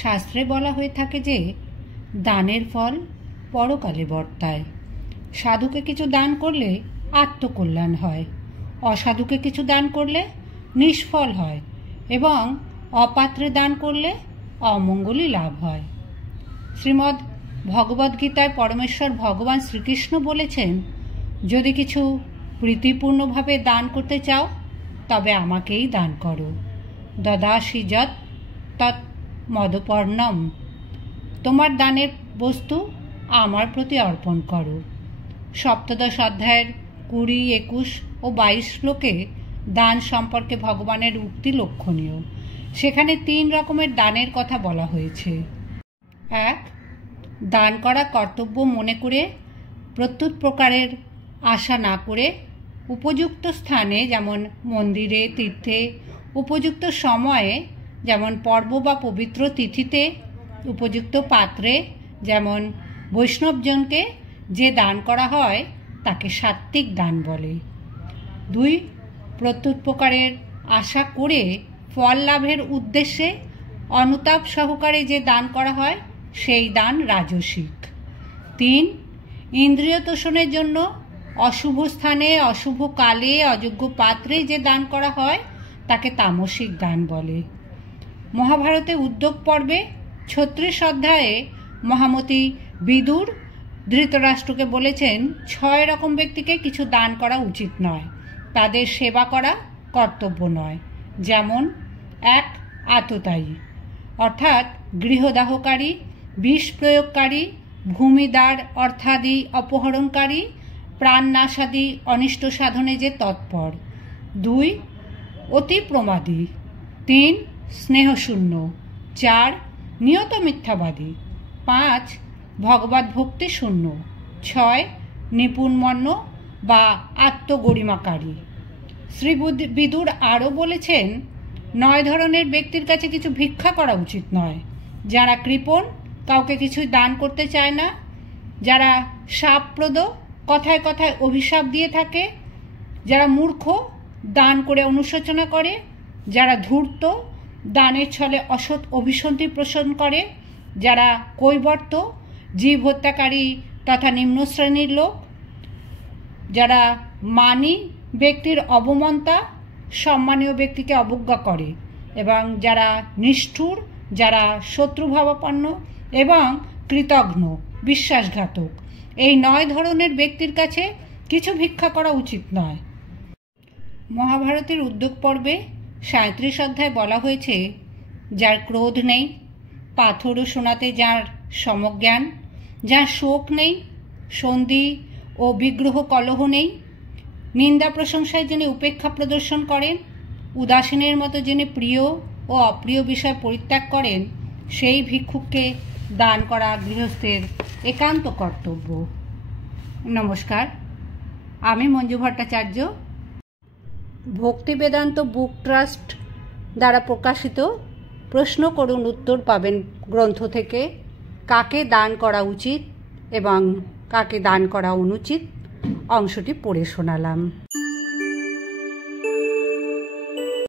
শাস্ত্রে বলা হয়ে থাকে যে দানের ফল পরকালে বর্তায়। সাধুকে কিছু দান করলে আত্মকল্যাণ হয়, অসাধুকে কিছু দান করলে নিষ্ফল হয় এবং অপাত্রে দান করলে অমঙ্গলই লাভ হয়। শ্রীমদ্ ভগবদ্গীতায় পরমেশ্বর ভগবান শ্রীকৃষ্ণ বলেছেন, যদি কিছু প্রীতিপূর্ণভাবে দান করতে চাও তবে আমাকেই দান করো। দদাসি যৎ তৎ মদপর্ণম। তোমার দানের বস্তু আমার প্রতি অর্পণ করো। সপ্তদশ অধ্যায়ের 20, 21 ও 22 শ্লোকে দান সম্পর্কে ভগবানের উক্তি লক্ষণীয়। সেখানে 3 রকমের দানের কথা বলা হয়েছে। 1. দান করা কর্তব্য মনে করে প্রত্যুত প্রকারের আশা না করে উপযুক্ত স্থানে যেমন মন্দিরে, তীর্থে, উপযুক্ত সময়ে যেমন পর্ব বা পবিত্র তিথিতে, উপযুক্ত পাত্রে যেমন বৈষ্ণবজনকে যে দান করা হয় তাকে সাত্ত্বিক দান বলে। 2. প্রত্যুত প্রকারের আশা করে ফল লাভের উদ্দেশ্যে অনুতাপ সহকারে যে দান করা হয় সেই দান রাজসিক। 3. ইন্দ্রিয় তোষণের জন্য অশুভ স্থানে, অশুভ কালে, অযোগ্য পাত্রে যে দান করা হয় তাকে তামসিক দান বলে। মহাভারতে উদ্যোগ পর্বে 36 অধ্যায়ে মহামতি বিদুর ধৃতরাষ্ট্রকে বলেছেন 6 রকম ব্যক্তিকে কিছু দান করা উচিত নয়, তাদের সেবা করা কর্তব্য নয়। যেমন 1. আততায়ী, অর্থাৎ গৃহদাহকারী, বিষ প্রয়োগকারী, ভূমিদার অর্থাদি অপহরণকারী, প্রাণনাশাদি অনিষ্ট সাধনে যে তৎপর। 2. অতি প্রমাদী। 3. স্নেহশূন্য। 4. নিয়ত মিথ্যাবাদী। 5. ভগবত ভক্তি শূন্য। 6. নিপুণমন্য বা আত্মগরিমাকারী। শ্রী বিদুর আরও বলেছেন 9 ধরনের ব্যক্তির কাছে কিছু ভিক্ষা করা উচিত নয়। যারা কৃপণ, কাউকে কিছুই দান করতে চায় না, যারা শাপপ্রদ, কথায় কথায় অভিশাপ দিয়ে থাকে, যারা মূর্খ, দান করে অনুশোচনা করে, যারা ধূর্ত, দানের ছলে অসৎ অভিসন্ধি পোষণ করে, যারা কৈবর্ত, জীব হত্যাকারী তথা নিম্ন শ্রেণীর লোক, যারা মানী ব্যক্তির অবমন্তা, সম্মানীয় ব্যক্তিকে অবজ্ঞা করে, এবং যারা নিষ্ঠুর, যারা শত্রুভাবাপন্ন এবং কৃতঘ্ন, বিশ্বাসঘাতক, এই 9 ধরনের ব্যক্তির কাছে কিছু ভিক্ষা করা উচিত নয়। মহাভারতের উদ্যোগ পর্বে 37 অধ্যায় বলা হয়েছে, যার ক্রোধ নেই, পাথরও শোনাতে যার সমজ্ঞান, যার শোক নেই, সন্ধি ও বিগ্রহ কলহ নেই, নিন্দা প্রশংসায় যিনি উপেক্ষা প্রদর্শন করেন, উদাসীনের মতো যিনি প্রিয় ও অপ্রিয় বিষয় পরিত্যাগ করেন, সেই ভিক্ষুককে দান করা গৃহস্থের একান্ত কর্তব্য। নমস্কার, আমি মঞ্জু ভট্টাচার্য। ভক্তি বেদান্ত বুক ট্রাস্ট দ্বারা প্রকাশিত প্রশ্ন করুন উত্তর পাবেন গ্রন্থ থেকে কাকে দান করা উচিত এবং কাকে দান করা অনুচিত অংশটি পড়ে শোনালাম।